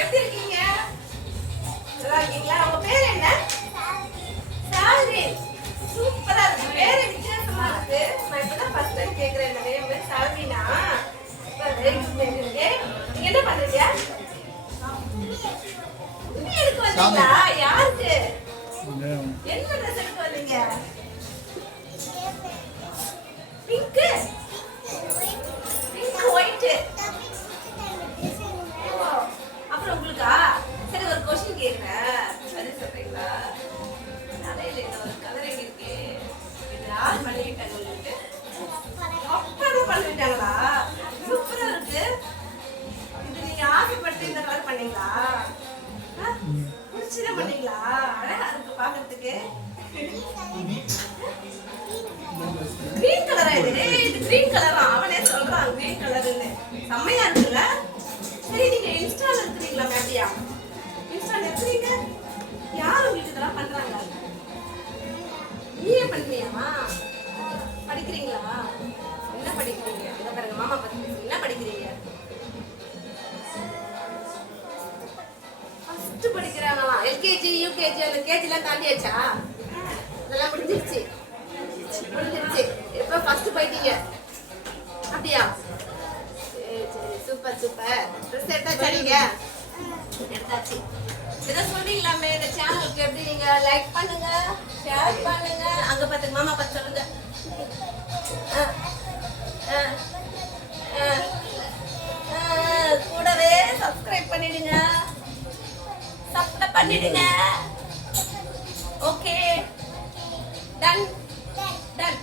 எப்படி இருக்கீங்க? நல்லா இருக்கீங்களா? உங்க பேர் என்ன? சால்வின் சூப்பரா இருக்கு. பேரு வித்தியாசமா இருக்கு. நான் இப்பதான் ஃபர்ஸ்ட் டைம் கேக்குறேன் இந்த நேம் நேம் இருக்கு நீங்க என்ன பண்றீங்க? துணி எடுக்க வந்தீங்களா? யாருக்கு? என்ன ஒரு கொஸ்டின் சரி சொல்றீங்களா? தலையில இந்த ஒரு கலர் எங்க இருக்கு. இது யார் பண்ணிட்டாங்க உங்களுக்கு அப்பா தான் பண்ணிட்டாங்களா சூப்பரா இருக்கு. இது நீங்க ஆசைப்பட்டு இந்த கலர் பண்ணீங்களா? ஆ? பிடிச்சுதான் பண்ணீங்களா? அழகா இருக்கு பாக்குறதுக்கு. ஃபர்ஸ்ட் படிக்கிறாங்களாம் எல்கேஜி யூகேஜி அந்த கேஜிலாம் தாண்டியாச்சா? அதெல்லாம் முடிஞ்சிருச்சு. முடிஞ்சிருச்சு. இப்போ ஃபர்ஸ்ட் போயிட்டீங்க அப்படியா? சரி சரி. சூப்பர் சூப்பர் ட்ரெஸ் எடுத்தாச்சா நீங்க? எடுத்தாச்சு. ஏதோ சொல்றீங்களாமே இந்த சேனலுக்கு எப்படி நீங்க லைக் பண்ணுங்க ஷேர் பண்ணுங்க. அங்க பார்த்து மாமா பார்த்து சொல்லுங்க. பண்ணிடுங்க ஓகே டன் டன்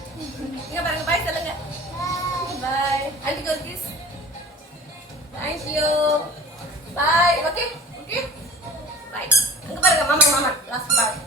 இங்க பாருங்க பாய் சொல்லுங்க பாய் ஆண்டிக்கு ஒரு kiss thank you bye okay okay bye அங்க பாருங்க மாமா மாமா லாஸ்ட் பாய் பாய்